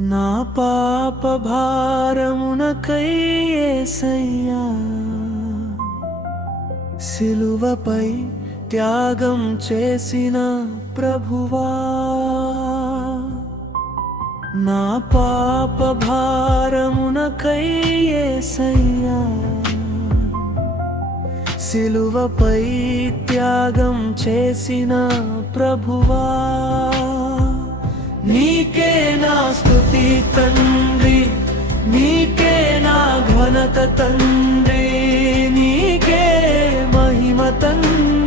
నా పాప భారమునకై ఏసయ్యా సిలువపై త్యాగం చేసిన ప్రభువా. నా పాప భారమునకై ఏసయ్యా సిలువపై త్యాగం చేసిన ప్రభువా. తండ్రి నీకే నా ఘనత తండ్రి నీకే మహిమ తండ్రి.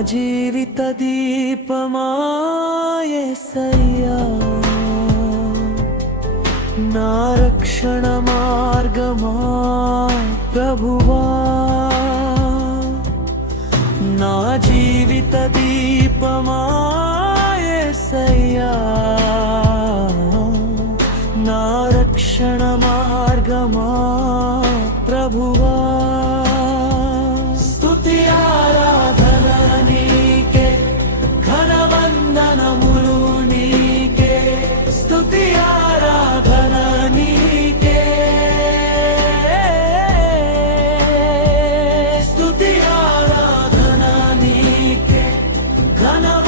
జీవిత దీపమాయసయ్యా నా రక్షణ మార్గమా ప్రభువా. నా జీవిత దీపమాయసయ్యా నా రక్షణ మార్గమా ప్రభువా. none of